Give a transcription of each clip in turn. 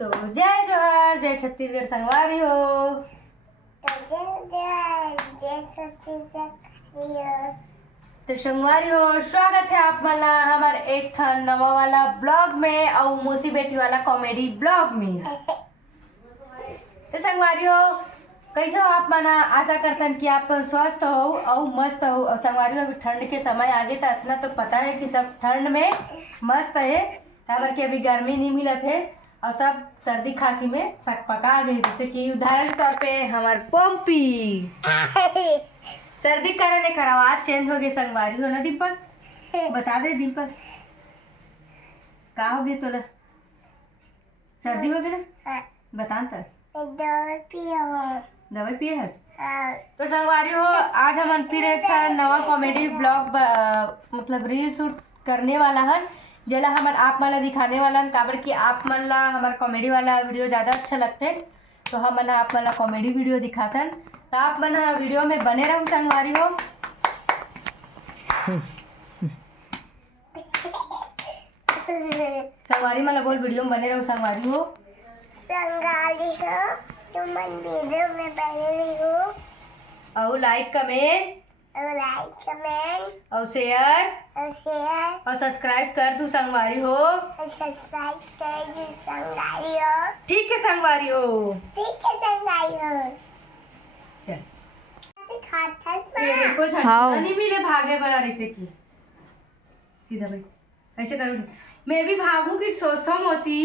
तो जय जोहार, जय छत्तीसगढ़ संगवारी हो। तो संगवारी हो, स्वागत है आप मला हमारे एक था नवा वाला ब्लॉग में और मोसी बेटी वाला कॉमेडी ब्लॉग में। तो संगवारी हो, कैसे हो आप मना? आशा करतन कि आप स्वस्थ हो और मस्त हो। और संगवारी हो, अभी ठंड के समय आगे था, इतना तो पता है कि सब ठंड में मस्त है, ताबर कि अभी गर्मी नहीं मिलत है और सब सर्दी खांसी में सकपका गए। जैसे कि उदाहरण तौर पे हमार पंपी सर्दी के कारण एक आवाज चेंज हो गई। संगवारी हो ना दीपक, बता दे दीपक का हो गया तोला? सर्दी हो गई ना, बता तो। दवाई पिए है? तो संगवारी हो, आज हम फिर एक नवा कॉमेडी ब्लॉग मतलब रील शूट करने वाला है, जेला हमन आप मन ला दिखाने वाला है। काबर कि आप मन ला हमारा कॉमेडी वाला वीडियो ज़्यादा अच्छा लगते, तो हम मन आप मन ला कॉमेडी वीडियो दिखाथन। तो आप मन वीडियो में बने रहो संगवारी हो। संगवारी मन ला बोल, वीडियो में बने रहो संगवारी हो। संगवारी हो, तुम मन वीडियो में बने रहो और लाइक कमेंट और शेयर और सब्सक्राइब कर दू संगवारी हो। और सब्सक्राइब कर दो संगवारी हो। ठीक है संगवारी हो, ठीक है संगवारी हो। चल खाता तेरे को झटका नहीं मिले भागे बार ऐसे की सीधा भाई ऐसे करूँ मैं भी भागू कि सोचता हूँ मौसी,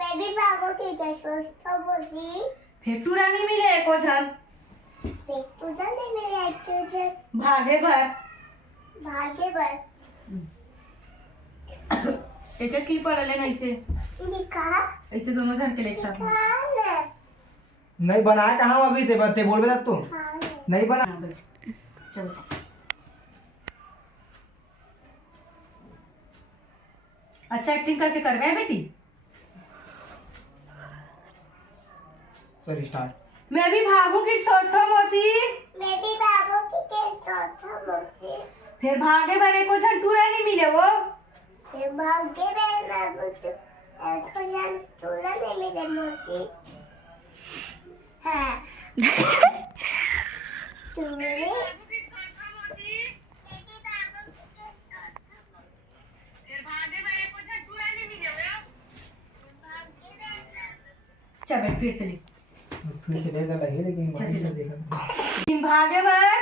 मैं भी बाबू की क्या सोचता हूँ मौसी। फेटूरा नहीं मिले एको झन, तुझा नहीं मिला तुझे भागे भर भाग्य बस एक एक क्लिप वाला लेना ऐसे दिखा ऐसे दोनों झन के लिए एक साथ में। नहीं बनाया कहाँ अभी ते बोल बे तू नहीं बना। चलो अच्छा एक्टिंग करके करवे है बेटी। चल स्टार्ट। मैं भी भागू कि सोचता हूँ मौसी, मैं भी बाबू की क्या सोचता हूँ मौसी। फिर भागे भर एको झन टूरा नहीं मिले वो। फिर भाग्य में बाबू तो जान तुझा नहीं मिले मौसी। हाँ तुम्हें चल बैठ फिर से लिख। फिर से ले लगे लेकिन देखा लेकिन भागे भर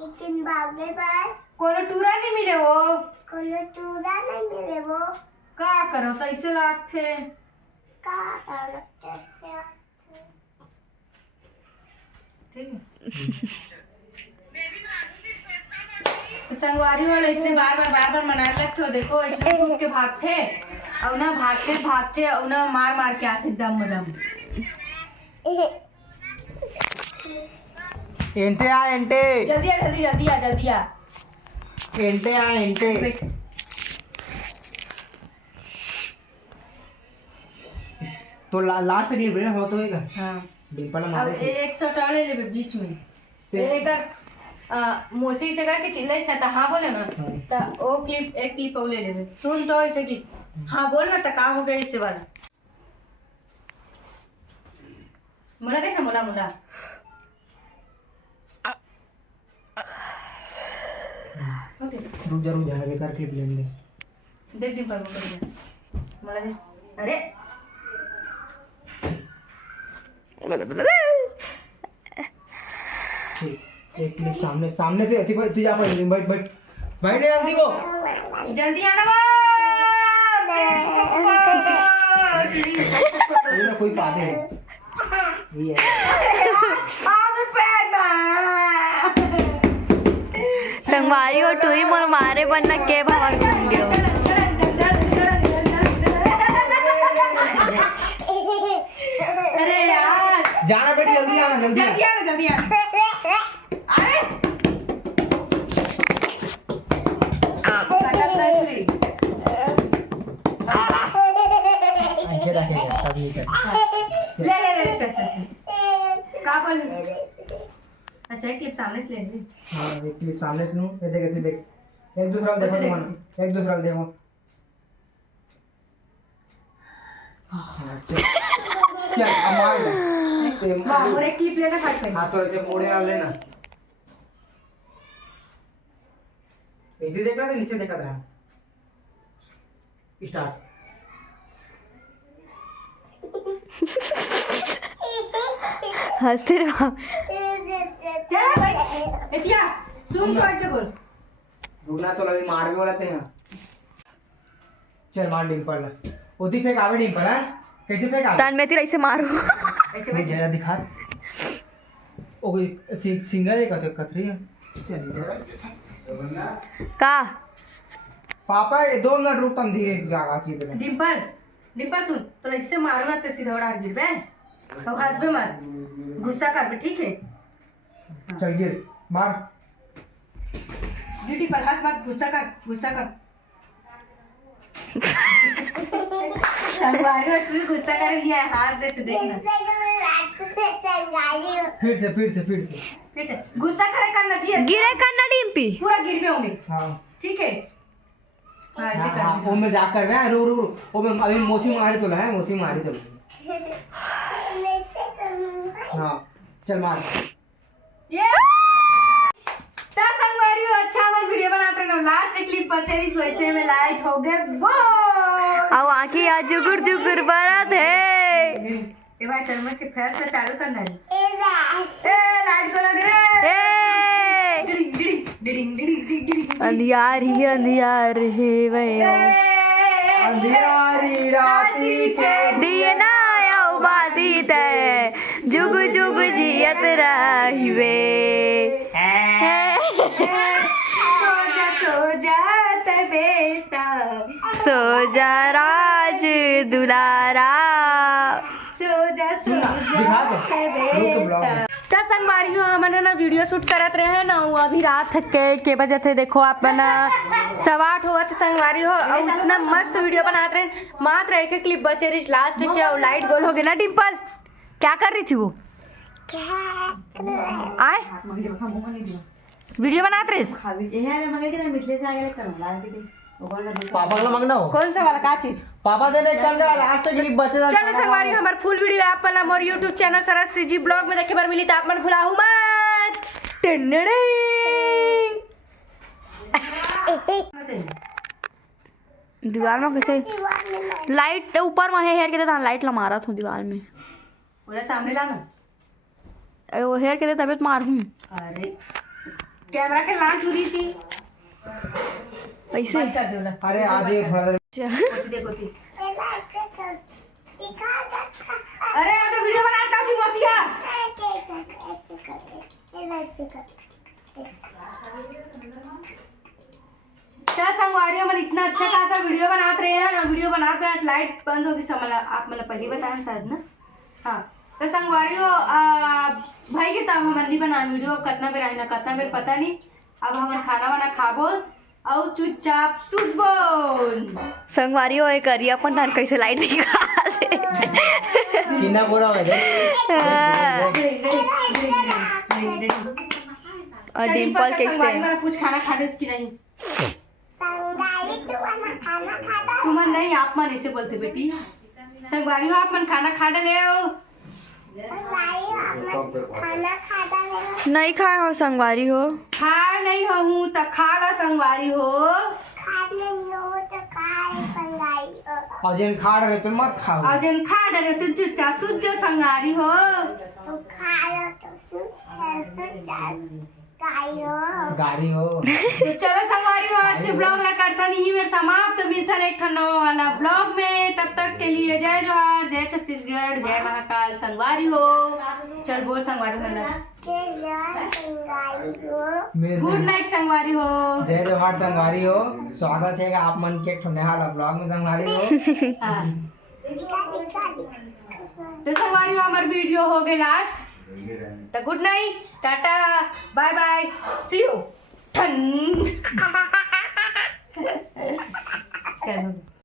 लेकिन भाग्य पर कोनो टूरा नहीं मिले वो। कोनो टूरा नहीं मिले वो। का करो तो ऐसे लागथे का कैसे ठीक है। तो संगवारी वाले इसने बार बार मनाने लगते हो, देखो ऐसे छूट के भागते और ना भागते और ना मार के आते दम दम। एंटे आ एंटे जल्दी आ एंटे आ एंटे बैठ। तो लास्ट क्लिप है हो तो होएगा। हाँ डिंपल अब मारे एक सौ टॉले ले बीच में एक मोसी से करके चिल्लाइस ना, हाँ बोले ना तो वो क्लिप एक क्लिप और ले लेबे। सुन तो ऐसे कि हाँ बोल ना तो का हो गया इससे वाला मुला देख ना मुला ओके रुक जा बेकार क्लिप ले ले देख दी पर मुला दे। अरे ठीक एक क्लिप सामने से तू जा बैठ जल्दी को जल्दी आना कोई पाते है ये संगवारी और टूरी मोर मारे बनना के भाग गयो। अरे यार जाना बेटी जल्दी आना अरे ऐसे रखेगा तभी ले चल का बोल। अच्छा एक क्लिप सामने से ले ली। हाँ एक क्लिप सामने से लूं ये देख एक दूसरा को देखो तुम एक दूसरा को देखो। हाँ चल अब मार ले और एक क्लिप लेना खाट पे हाथ थोड़े से मोड़े डाल लेना इधर देख रहा था नीचे देखा था स्टार्ट हंसते रहो। चल भाई एतिया सुन तो ऐसे बोल रुकना तो लगे मार भी बोला थे यहाँ चल मार डिम्पल उदी फेंक आवे डिम्पल है कैसे फेंक आवे तान मैं तेरा ऐसे मारू। ऐसे मैं बैठ जरा दिखा ओ कोई सिंगर है का कथरी है चल इधर का पापा ये 2 मिनट रुक तुम दिए जागा चीज में डिम्पल डिम्पल सुन तो इससे मारूंगा तो सीधा उड़ा गिर बे तो हंस पे मार गुस्सा कर बे ठीक है चल गिर मार ड्यूटी पर हंस मत गुस्सा कर संगवारी और तू गुस्सा कर लिया है हाथ दे तो देखना फिर से फिर से गुस्सा करे करना चाहिए गिरे करना डिम्पी। पूरा गिर में होंगे हाँ ठीक है हाँ ऐसे हाँ कर वो मैं जाकर मैं रू वो मैं अभी मौसी मारी तो है मौसी मारी तो हाँ चल मार ये ता संगवारी हो अच्छा हम वीडियो बनाते हैं लास्ट क्लिप बचेरी सोचने में लाइट हो गए वो अब आंखें आज जुगुर जुगुर बरत है। ए भाई तरमत के फैसला चालू करना है ए लाइट को लग रे ए डिडिंग डिडिंग डिडिंग डिडिंग डिडिंग अंधियार ही अंधियार है वयो अंधियारी राती के दिए ना आओ बादी ते जुग जुग जियत रहिवे। सो जा ते बेटा सो जा राज दुलारा। सो जा दिखा दो ते रुक ब्लॉग बेटा तो संगवारियों हमने ना वीडियो शूट करत रहे हैं ना वो अभी रात के बजे थे देखो आप बना 8:15 हुआ तो संगवारी हो और इतना मस्त वीडियो बनाते रहे मात्र एक क्लिप बचे रही लास्ट के और लाइट गोल हो गई ना डिम्पल क्या कर रही थी वो आए वीडियो बनाते रहे पापा का मांगना हो कौन सा वाला का चीज पापा देने कल का लास्ट क्लिप बचे चलो संगवारी हमार फुल वीडियो आप वाला मोर YouTube चैनल सरस जी ब्लॉग में देखे बार मिली तो आप मन भुलाऊ मत दीवार में कैसे लाइट ऊपर में है हेयर के तो लाइट ला मारा था दीवार में बोला सामने लाना वो हेयर के तबियत मार हूँ अरे कैमरा के लांच चुरी थी ऐसे बंद कर दो ना अरे आज ये थोड़ा देर होती देखो थी अरे मैं तो वीडियो बनाता हूँ मौसिया क्या संगवारियों में इतना अच्छा खासा वीडियो बनाते रहे हैं ना वीडियो बनाते हैं लाइट बंद होगी समझ आप मतलब पहले बताया शायद ना हाँ तो संगवारियों भाई के तब हम नहीं बना वीडियो कितना बेर आई ना कितना बेर पता नहीं अब हम खाना वाना खाबो और चुपचाप सुत बोल संगवारी हो करिया अपन धान कैसे लाइट दिखा कितना बोला है और डिम्पल के स्टैंड कुछ खाना खा रहे इसकी नहीं तुम नहीं आप मन ऐसे बोलते बेटी संगवारी हो आप मन खाना खा डाले हो नहीं खाए हो संगवारी हो खा नहीं हूँ तो खा ला संगवारी हो और जिन खा रहे तो मत खाओ और जन खा डाले तो चुच्चा सुच जो संगवारी हो गाड़ी हो तो चलो संगवारी हो आज के ब्लॉग ला करता नहीं मेरे समाप्त तो मिलता है एक नवा वाला ब्लॉग में तब तक के लिए जय जोहार जय छत्तीसगढ़ जय महाकाल संगवारी हो चल बोल संगवारी मतलब गुड नाइट संगवारी हो जय जोहार संगवारी हो स्वागत है आप मन के ठंडेहाल ब्लॉग में संगवारी हो हाँ। तो संगवारी हो हमारे वीडियो हो गए लास्ट तो good night tata bye bye see you चलो